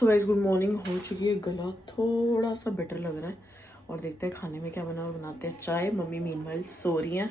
So guys good morning हो चुकी है। गला थोड़ा सा बेटर लग रहा है और देखते हैं खाने में क्या बना और बनाते हैं चाय। मम्मी मीनवाइल सो रही हैं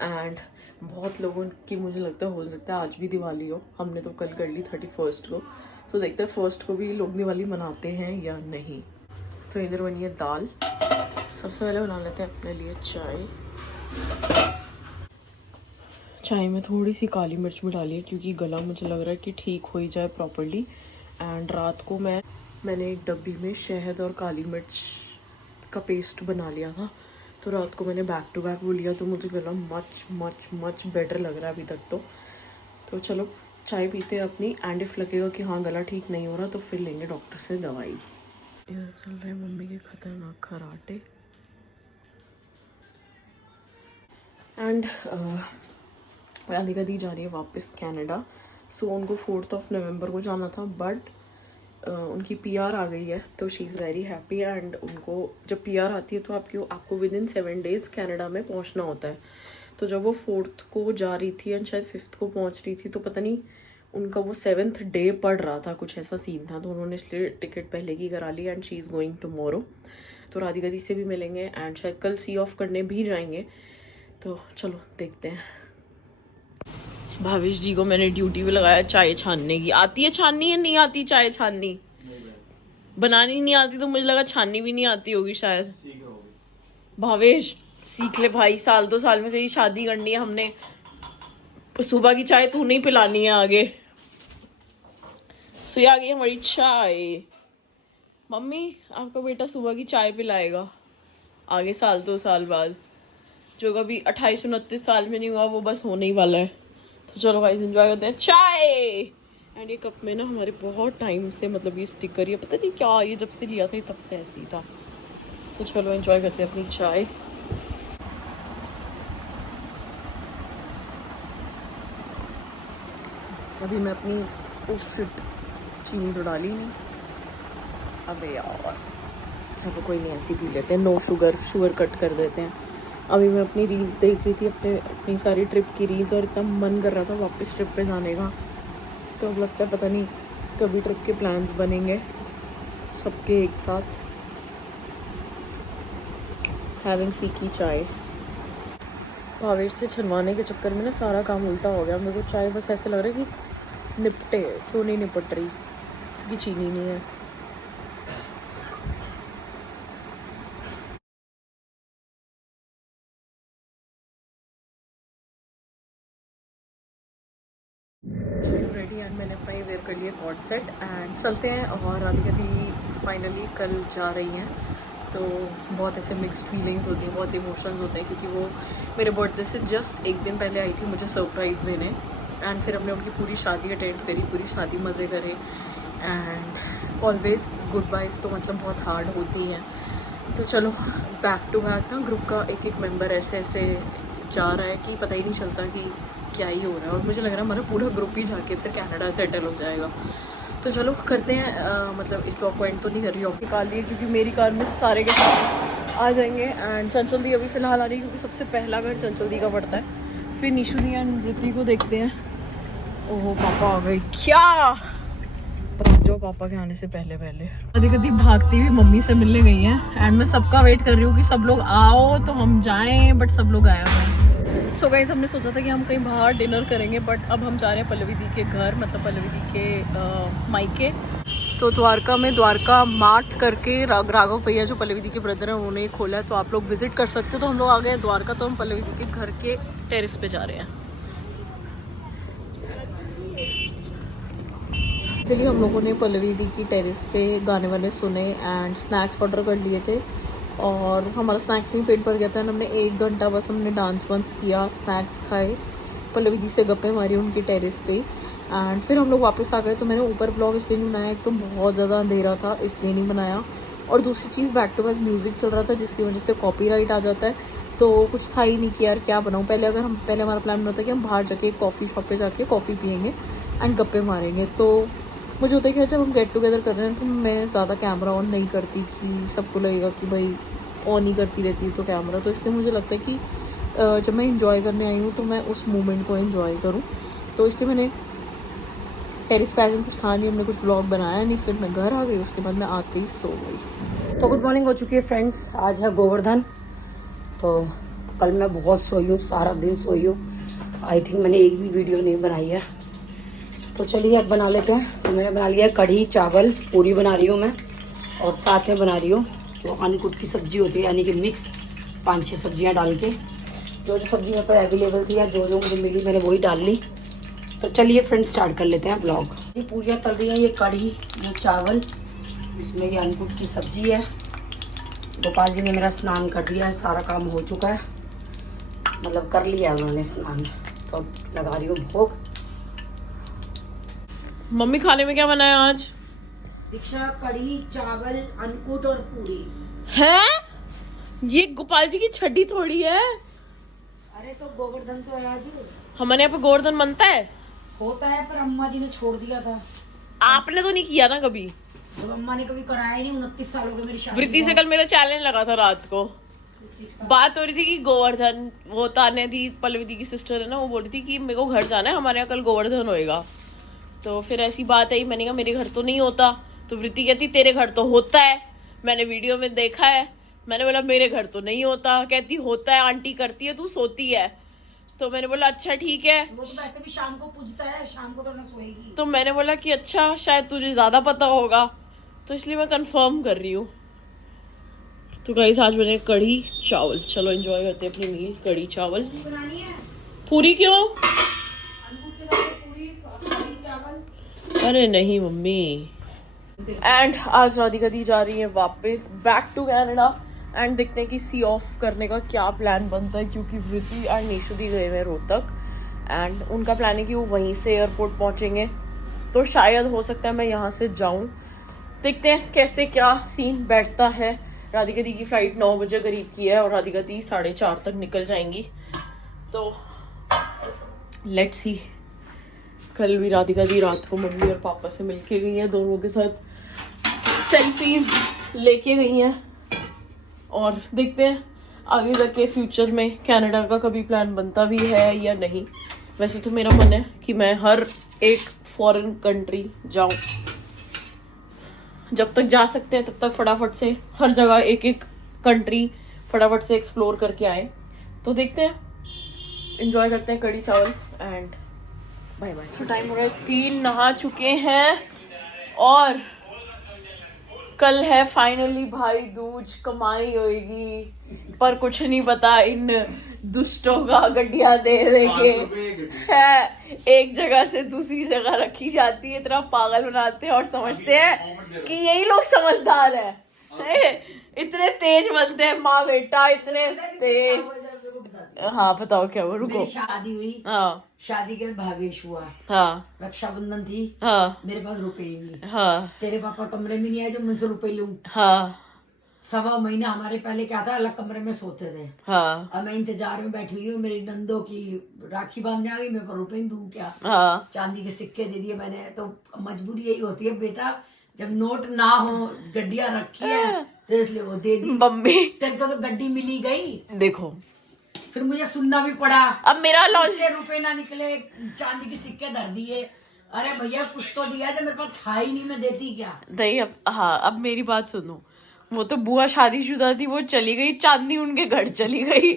एंड बहुत लोगों की मुझे लगता है हो सकता है आज भी दिवाली हो। हमने तो कल कर ली 31st को, तो देखते हैं 1st को भी लोग दिवाली मनाते हैं या नहीं। तो इधर बनी है दाल। सबसे पहले बना लेते हैं अपने लिए चाय। चाय में थोड़ी सी काली मिर्च भी डाली है क्योंकि गला मुझे लग रहा है कि ठीक हो ही जाए प्रॉपर्ली। एंड रात को मैंने एक डब्बी में शहद और काली मिर्च का पेस्ट बना लिया था, तो रात को मैंने बैक टू बैक वो लिया, तो मुझे गला मच मच मच बेटर लग रहा है अभी तक। तो चलो चाय पीते हैं अपनी, एंड इफ लगेगा कि हाँ गला ठीक नहीं हो रहा तो फिर लेंगे डॉक्टर से दवाई। इधर चल रहे हैं मम्मी के खतरनाक खराटे। एंड राधिका दी जा रही है वापस कनाडा। सो उनको 4 नवंबर को जाना था, बट उनकी पीआर आ गई है, तो she is very happy. And उनको जब पीआर आती है तो आपको विद इन 7 days कनाडा में पहुंचना होता है। तो जब वो 4th को जा रही थी एंड शायद 5th को पहुंच रही थी, तो पता नहीं उनका वो 7th डे पड़ रहा था, कुछ ऐसा सीन था, तो उन्होंने इसलिए टिकट पहले की करा ली। And she is going tomorrow. तो राधिका दी से भी मिलेंगे एंड शायद कल सी ऑफ करने भी जाएंगे। तो चलो देखते हैं। भावेश जी को मैंने ड्यूटी पे लगाया चाय छानने की। आती है छाननी या नहीं आती चाय छाननी? बनानी नहीं आती, तो मुझे लगा छाननी भी नहीं आती होगी शायद। भावेश सीख ले भाई, साल 2 साल में से ही शादी करनी है हमने। सुबह की चाय तू नहीं पिलानी है आगे। सो ये आ गई हमारी चाय। मम्मी आपका बेटा सुबह की चाय पिलाएगा आगे साल 2 साल बाद। जो कभी 28-29 साल में नहीं हुआ वो बस होने ही वाला है। तो चलो गाइस एंजॉय करते हैं चाय। एंड ये कप में ना हमारे बहुत टाइम से मतलब ये स्टिकर, ये पता नहीं क्या, ये जब से लिया था तब से ऐसे ही था। तो चलो एंजॉय करते हैं अपनी चाय। अभी मैं अपनी चीनी तो डाली नहीं। अबे यार चलो कोई नहीं, ऐसी पी लेते हैं, नो शुगर कट कर देते हैं। अभी मैं अपनी रील्स देख रही थी, अपनी सारी ट्रिप की रील्स, और इतना मन कर रहा था वापस ट्रिप पे जाने का। तो अब लगता है पता नहीं कभी ट्रिप के प्लान्स बनेंगे सबके एक साथ। हैविंग फीकी चाय। भावेश से छनवाने के चक्कर में ना सारा काम उल्टा हो गया। मेरे को चाय बस ऐसे लग रहा है कि निपटे, क्यों नहीं निपट रही, क्योंकि चीनी नहीं है। रेडी एंड मैंने अपना ये वेयर कर लिया कॉर्ड सेट एंड चलते हैं। और राधिका दी फाइनली कल जा रही हैं, तो बहुत ऐसे मिक्स्ड फीलिंग्स होती हैं, बहुत इमोशंस होते हैं, क्योंकि वो मेरे बर्थडे से जस्ट एक दिन पहले आई थी मुझे सरप्राइज़ देने। एंड फिर हमने उनकी पूरी शादी अटेंड करी, पूरी शादी मज़े करे। एंड ऑलवेज गुड बाइज तो मतलब बहुत हार्ड होती हैं। तो चलो बैक टू बैक ना ग्रुप का एक एक मेंबर ऐसे ऐसे जा रहा है कि पता ही नहीं चलता कि क्या ही हो रहा है। और मुझे लग रहा है हमारा पूरा ग्रुप ही जाके फिर कनाडा सेटल हो जाएगा। तो चलो करते हैं। मतलब इस ब्लॉग को एंड तो नहीं कर रही हूँ, निकाल लिए क्योंकि मेरी कार में सारे के सारे आ जाएंगे। एंड चंचल दी अभी फ़िलहाल आ रही है क्योंकि सबसे पहला घर चंचल दी का पड़ता है। फिर निशु दी एंड ऋति को देखते हैं। ओहो पापा आ गए क्या? जो पापा के आने से पहले कभी कभी भागती हुई मम्मी से मिलने गई हैं। एंड मैं सबका वेट कर रही हूँ कि सब लोग आओ तो हम जाएं, बट सब लोग आया हुआ। सो गाइस हमने सोचा था कि हम कहीं बाहर डिनर करेंगे, बट अब हम जा रहे हैं पल्लवी दी के घर, मतलब पल्लवी दी के मायके। तो द्वारका में द्वारका मार्ट करके राघव भैया जो पल्लवी दी के ब्रदर हैं उन्होंने खोला है, तो आप लोग विजिट कर सकते हो। तो हम लोग आ गए द्वारका, तो हम पल्लवी दी के घर के टेरेस पे जा रहे हैं। इसलिए हम लोगों ने पल्लवी दी की टेरेस पे गाने वाने सुने एंड स्नैक्स ऑर्डर कर लिए थे, और हमारा स्नैक्स में पेट भर गया था। हमने 1 घंटा बस हमने डांस वांस किया, स्नैक्स खाए, पल्लवी दी से गप्पे मारी उनकी टेरेस पे। एंड फिर हम लोग वापस आ गए। तो मैंने ऊपर ब्लॉग इसलिए नहीं बनाया, एक तो बहुत ज़्यादा अंधेरा था इसलिए नहीं बनाया, और दूसरी चीज़ बैक टू बैक म्यूज़िक चल रहा था जिसकी वजह से कॉपीराइट आ जाता है। तो कुछ था ही नहीं कि यार क्या बनाऊँ। पहले हमारा प्लान होता है कि हम बाहर जाके कॉफ़ी शॉप पे जाके कॉफ़ी पियेंगे एंड गप्पे मारेंगे। तो मुझे होता है कि जब हम गेट टुगेदर कर रहे हैं तो मैं ज़्यादा कैमरा ऑन नहीं करती कि सबको लगेगा कि भाई ऑन ही करती रहती है तो कैमरा। तो इसलिए मुझे लगता है कि जब मैं इंजॉय करने आई हूँ तो मैं उस मोमेंट को एंजॉय करूँ। तो इसलिए मैंने टेरिस पे आज कुछ था नहीं, हमने कुछ ब्लॉग बनाया नहीं, फिर मैं घर आ गई, उसके बाद मैं आते ही सो गई। तो गुड मॉर्निंग हो चुकी है फ्रेंड्स, आज है गोवर्धन। तो कल मैं बहुत सोई हूँ, सारा दिन सोई हूँ। आई थिंक मैंने एक भी वीडियो नहीं बनाई है। तो चलिए अब बना लेते हैं। तो मैंने बना लिया कढ़ी चावल, पूरी बना रही हूँ मैं, और साथ में बना रही हूँ तो अन्नकूट की सब्जी होती है, यानी कि मिक्स 5-6 सब्जियाँ डाल के। जो सब्जी मेरे पास अवेलेबल थी या जो मुझे मिली मैंने वही डाल ली। तो चलिए फ्रेंड्स स्टार्ट कर लेते हैं ब्लॉग। ये पूरियाँ तल रही हैं, ये कढ़ी, ये चावल, इसमें ये अन्नकूट की सब्जी है। गोपाल जी ने मेरा स्नान कर दिया है, सारा काम हो चुका है, मतलब कर लिया है उन्होंने स्नान। तो अब लगा रही हूँ भोग। मम्मी खाने में क्या बनाया आज? दीक्षा, कढ़ी चावल, अन्नकूट और पूरी है। ये गोपाल जी की छठी थोड़ी है। अरे तो गोवर्धन तो है आज, हमारे यहाँ पे गोवर्धन बनता है, होता है, पर अम्मा जी ने छोड़ दिया था। आपने तो नहीं किया ना कभी? जब अम्मा ने कभी कराया ही नहीं, 29 साल हो गए मेरी शादी वृत्ति से कल मेरा चैलेंज लगा था रात को, बात हो रही थी कि गोवर्धन, वो तान्या दी, पल्लवी दी की सिस्टर है ना, वो बोल रही थी कि मेरे को घर जाना है, हमारे यहाँ कल गोवर्धन होएगा। तो फिर ऐसी बात आई, मैंने कहा मेरे घर तो नहीं होता। तो वृत्ति कहती तेरे घर तो होता है, मैंने वीडियो में देखा है। मैंने बोला मेरे घर तो नहीं होता। कहती होता है, आंटी करती है, तू सोती है। तो मैंने बोला अच्छा ठीक है। वो तो वैसे भी शाम को पूजता है, शाम को तो ना सोएगी। तो मैंने बोला कि अच्छा शायद तुझे ज्यादा पता होगा, तो इसलिए मैं कंफर्म कर रही हूँ। तो गाइस आज बने कढ़ी चावल, चलो एंजॉय करते हैं अपनी मील। कढ़ी चावल बनानी है, पूरी क्यों? अन्नकूट के साथ पूरी, कढ़ी चावल। अरे नहीं मम्मी। एंड आज राधिका दी जा रही है वापस बैक टू कनाडा, एंड देखते हैं कि सी ऑफ करने का क्या प्लान बनता है, क्योंकि वृत्ति एंड निशु दी गए हुए रोहतक, एंड उनका प्लान है कि वो वहीं से एयरपोर्ट पहुंचेंगे। तो शायद हो सकता है मैं यहाँ से जाऊं, देखते हैं कैसे क्या सीन बैठता है। राधिका दी की फ्लाइट 9 बजे करीब की है और राधिका दी 4:30 तक निकल जाएंगी। तो लेट्स सी। कल भी राधिका दी रात को मम्मी और पापा से मिलके गई हैं, दोनों के साथ सेल्फीज लेके गई हैं, और देखते हैं आगे जाके फ्यूचर में कनाडा का कभी प्लान बनता भी है या नहीं। वैसे तो मेरा मन है कि मैं हर एक फॉरेन कंट्री जाऊं, जब तक जा सकते हैं तब तक फटाफट से हर जगह एक एक कंट्री फटाफट से एक्सप्लोर करके आए। तो देखते हैं, एंजॉय करते हैं कढ़ी चावल and bye bye. So time हो रहा है 3, नहा चुके हैं और कल है फाइनली भाई दूज, कमाई होएगी, पर कुछ नहीं पता इन दुष्टों का गड्डिया दे के है एक जगह से दूसरी जगह रखी जाती है, इतना पागल बनाते हैं और समझते हैं कि यही लोग समझदार है। इतने तेज बनते हैं माँ बेटा, इतने तेज। हाँ बताओ क्या वो, रुको। शादी हुई, हाँ शादी के बाद भावेश हुआ, हाँ रक्षाबंधन थी, हाँ मेरे पास रुपए ही नहीं। हाँ तेरे पापा कमरे में नहीं आए जो मुझसे रुपए लूं। हाँ 1.25 महीना हमारे पहले क्या था, अलग कमरे में सोते थे। हाँ अब मैं इंतजार में बैठी हुई हूँ, मेरी नंदों की राखी बांधने आ गई, मेरे पर रुपए दूं क्या। हाँ चांदी के सिक्के दे दिए मैंने। तो मजबूरी यही होती है बेटा, जब नोट ना हो, गड्डियां रखी है तो इसलिए वो दे दी। मम्मी तेरे को तो गड्डी मिली गई, देखो फिर मुझे सुनना भी पड़ा। अब मेरा इससे रुपए ना निकले, चांदी के सिक्के धर दिए। अरे भैया कुछ तो दिया था, मेरे पास था ही नहीं, मैं देती क्या। नहीं अब हाँ, अब मेरी बात सुनो। वो तो बुआ शादीशुदा थी, वो चली गई, चांदी उनके घर चली गई।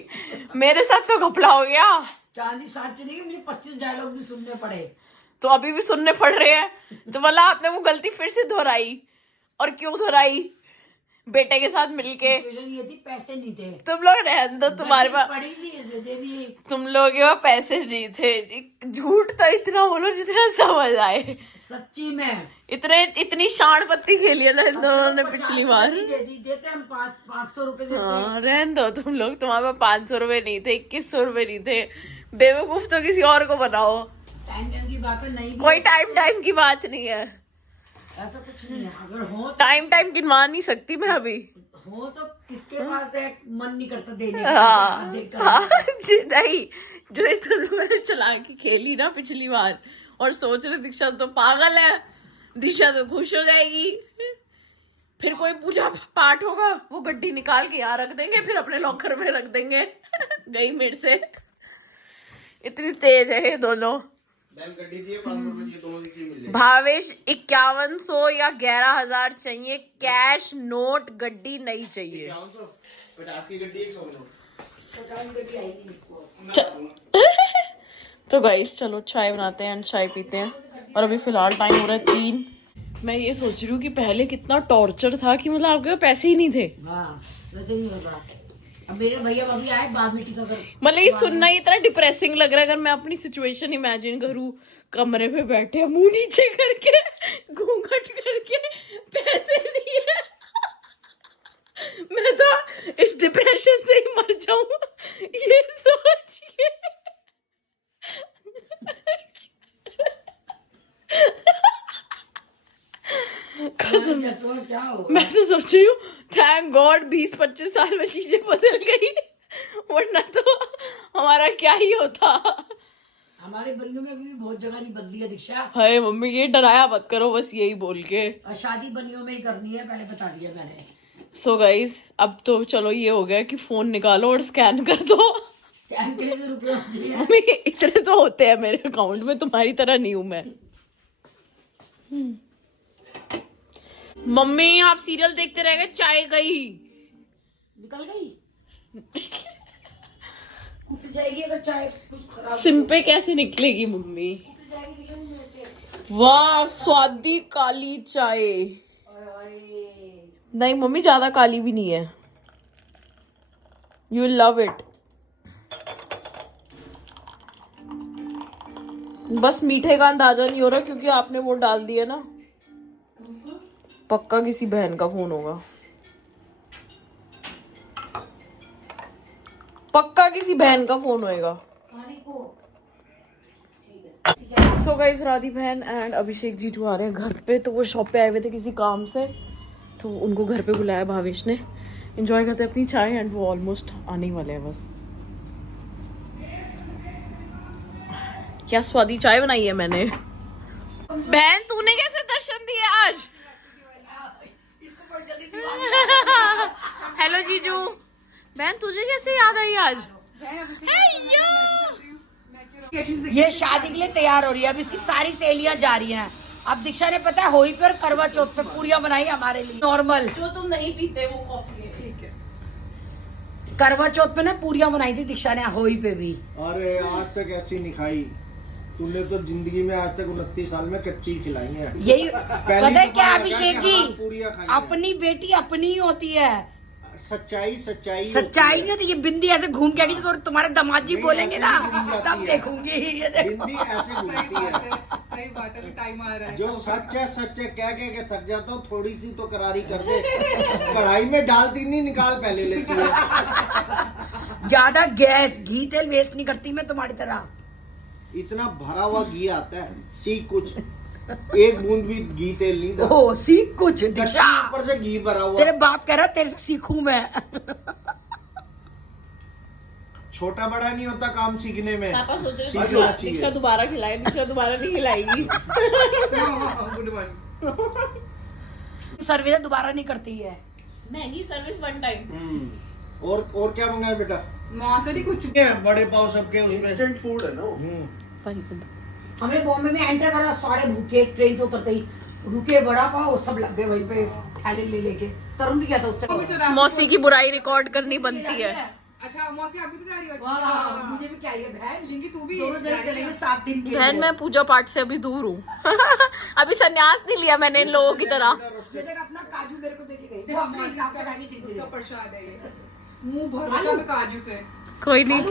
मेरे साथ तो घपला हो गया। चांदी साथ चली गई, मुझे 25 डायलॉग भी सुनने पड़े। तो अभी भी सुनने पड़ रहे हैं। तो मतलब आपने वो गलती फिर से दोहराई, और क्यों दोहराई? बेटे के साथ मिलके। ये थी, पैसे नहीं थे। तुम लोग रहने दो, तुम्हारे पास पड़ी थी, दे दी। तुम लोग के पास पैसे नहीं थे। झूठ तो इतना बोलो जितना समझ आए। सच्ची में इतनी शान पत्ती खेली है ना इन दोनों ने पिछली बार। देते हम 500 रुपए देते। हाँ रहने दो तुम लोग, तुम्हारे पास 500 रुपए नहीं थे, 2100 रुपए नहीं थे। बेवकूफ तो किसी और को बनाओ। टाइम की बात है, नहीं कोई टाइम की बात नहीं है, ऐसा कुछ नहीं है। अगर हो तो टाइम गिनवा नहीं सकती मैं अभी। हो तो किसके पास है, मन नहीं करता देने का। हाँ, देखकर हाँ नहीं, जो तुम लोगों ने चला के खेली ना पिछली बार, और सोच रहे दीक्षा तो पागल है, दीक्षा तो खुश हो जाएगी, फिर कोई पूजा पाठ होगा वो गड्डी निकाल के यहाँ रख देंगे, फिर अपने लॉकर में रख देंगे। गई मेरे से, इतनी तेज है ये दोनों। भावेश 5100 या 11,000 चाहिए कैश, नोट गड्डी नहीं चाहिए। 50 की गड्डी 100 नोट। तो गाइस चलो चाय बनाते हैं एंड चाय पीते हैं। और अभी फिलहाल टाइम हो रहा है 3। मैं ये सोच रही हूँ कि पहले कितना टॉर्चर था कि मतलब आपके पास पैसे ही नहीं थे। हाँ, वैसे नहीं होगा। अब मेरे भैया अभी आए बाद में टीका कर। मतलब ये सुनना ही इतना डिप्रेसिंग लग रहा है। अगर मैं अपनी सिचुएशन इमेजिन करूँ, कमरे पे बैठे मुंह नीचे करके, घूंघट करके, पैसे नहीं है। मैं तो इस डिप्रेशन से ही मर जाऊं ये सोच के। क्या हो? मैं तो सोच रही हूँ थैंक गॉड 20-25 साल में चीजें बदल गई, वरना तो हमारा क्या ही होता। हमारे बनियों में भी बहुत जगह नहीं बदली है दीक्षा। हाय मम्मी ये डराया मत करो, बस यही बोल के। और शादी बनियों में ही करनी है, पहले बता दिया मैंने। सो गाइस अब तो चलो ये हो गया कि फोन निकालो और स्कैन कर दो। स्कैन के लिए भी रुपये होने चाहिए। मम्मी इतने तो होते हैं मेरे अकाउंट में, तुम्हारी तरह नहीं हूं मैं। मम्मी आप सीरियल देखते रह गए, चाय गई निकल गई। कुट जाएगी अगर चाय कुछ खराब। सिम पे कैसे निकलेगी मम्मी? वाह स्वादी काली चाय। नहीं मम्मी ज्यादा काली भी नहीं है, यू लव इट। बस मीठे का अंदाजा नहीं हो रहा क्योंकि आपने वो डाल दिया ना। पक्का किसी बहन का फोन होगा, पक्का किसी बहन का फोन होएगा। सो गाइस राधी बहन एंड अभिषेक जीजू आ रहे हैं घर पे। तो वो शॉप पे आए हुए थे किसी काम से, तो उनको घर पे बुलाया भावेश ने। एंजॉय करते हैं अपनी चाय एंड वो ऑलमोस्ट आने ही वाले हैं बस। क्या स्वादी चाय बनाई है मैंने। बहन तूने कैसे दर्शन दिए आज? हेलो जीजू। बहन तुझे कैसे याद आई आज? ये शादी के लिए तैयार हो रही है। अब इसकी सारी सहेलियां जा रही हैं। अब दीक्षा ने पता है होली पे और करवा चौथ पे पूरियां बनाई हमारे लिए नॉर्मल। जो तुम नहीं पीते वो कॉफी है। ठीक है। करवा चौथ पे ना पूरियां बनाई थी दीक्षा ने होली पे भी। अरे आज तक ऐसी नहीं खाई तूने तो जिंदगी में, आज तक 29 साल में कच्ची खिलाई है। यही पता है क्या अभिषेक जी, पूरियां खाई अपनी बेटी अपनी ही होती है। सच्चाई सच्चाई नहीं होती। ये बिंदी ऐसे घूम के आएगी तो तुम्हारे दामाद जी बोलेंगे ना, तब देखूंगी। ये देखो बिंदी ऐसे घूमती है। सही बात है, टाइम आ रहा है। जो सच है कह के थक जाता हूँ। थोड़ी सी तो करारी कर दे। कढ़ाई में डालती नहीं, निकाल पहले लेती है। ज्यादा गैस घी तेल वेस्ट नहीं करती मैं तुम्हारी तरह। इतना भरा हुआ घी आता है, सीख कुछ। एक बूंद भी घी तेल नहीं था। ओ सीख कुछ दीक्षा, ऊपर से घी भरा हुआ। तेरे बाप कह रहा तेरे से सीखूं मैं। छोटा बड़ा नहीं होता काम सीखने में, पापा सोच रहे सीखना दीक्षा चाहिए। दोबारा खिलाए, दीक्षा दोबारा नहीं खिलाएगी। Good one. सर्विस दोबारा नहीं करती है। महंगी सर्विस 1 टाइम। और क्या मंगाए बेटा? वहाँ से नहीं कुछ। बड़े पाव सबके इंस्टेंट फूड है ना। हमने बॉम्बे में एंटर करा, सारे भूखे ट्रेन से उतरते ही रुके, बड़ा पाव सब लग गए वहीं पे थैले ले लेके। तरुण भी क्या था उस टाइम। मौसी की बुराई रिकॉर्ड करनी बनती है। अच्छा मौसी अभी तो जा रही हो। वाह, मुझे भी क्या है बहन, जिंदगी तू भी दोनों जने चलेंगे 7 दिन के बहन लिए। मैं पूजा पाठ से अभी दूर हूँ। अभी संन्यास नहीं लिया मैंने इन लोगों की तरह। ये देख अपना काजू मेरे को देके गई, वो अपने हिसाब से खाएगी धीरे उसका धीरे। प्रसाद है ये। मुंह भर रखा है काजू से। कोई नहीं,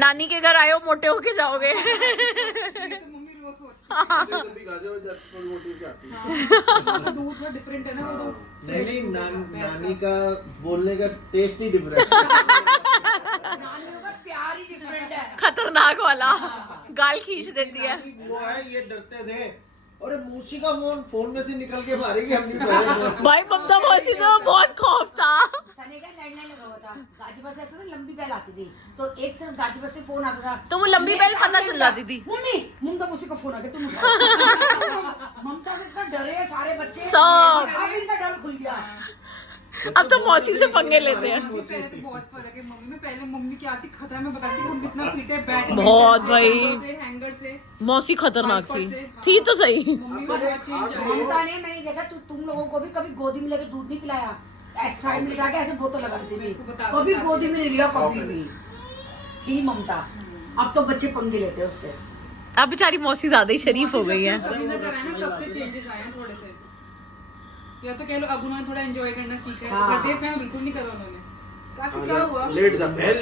नानी के घर आयो मोटे होके जाओगे। ये तो मम्मी रोज सोचती है। दूध थोड़ा डिफरेंट है ना वो तो। नहीं, नानी का बोलने का टेस्ट ही डिफरेंट है। नानियों का प्यार ही डिफरेंट है। खतरनाक वाला गाल खींच देती है। वो है, ये डरते थे। अरे मौसी का फोन में से निकल के मारेगी, हम नहीं डरे। भाई ममता मौसी से बहुत खौफ था। सनी का लैंडलाइन लगा हुआ था, गाजीपुर से आता था, लंबी बेल आती थी, तो एक से गाजीपुर से फोन आता था, तो वो लंबी बेल पता चल जाती थी। मम्मी ममता मौसी का फोन आ गया, तुम उठाओ। ममता से इतना डरे हैं सारे बच्चे, सब। अब इनका डर खुल गया। अब तो मौसी से पंगे लेते हैं। मौसी पहले से बहुत फर्क है। मम्मी में पहले मम्मी क्या आती खतरा में बताती कि हम कितना पीटे बैट बहुत भाई। हैंगर से मौसी खतरनाक थी तो सही। मम्मी में बहुत चेंज आया। ममता ने मैंने देखा तुम लोगों को भी कभी गोदी में लेके दूध नहीं पिलाया, ऐसे साइड में लगा के ऐसे बोतल लगाती थी, कभी गोदी में नहीं लिया कभी भी। थी ममता। अब तो बच्चे पंगे लेते हैं उससे। अब बेचारी मौसी ज्यादा ही शरीफ हो गई है। कभी ना कराया ना, तब से चेंजेस आए हैं थोड़े से। या तो कह लो अब उन्होंने थोड़ा एंजॉय करना सीखा है। हाँ। करते हैं बिल्कुल नहीं करा उन्होंने। क्या हुआ? Let the bell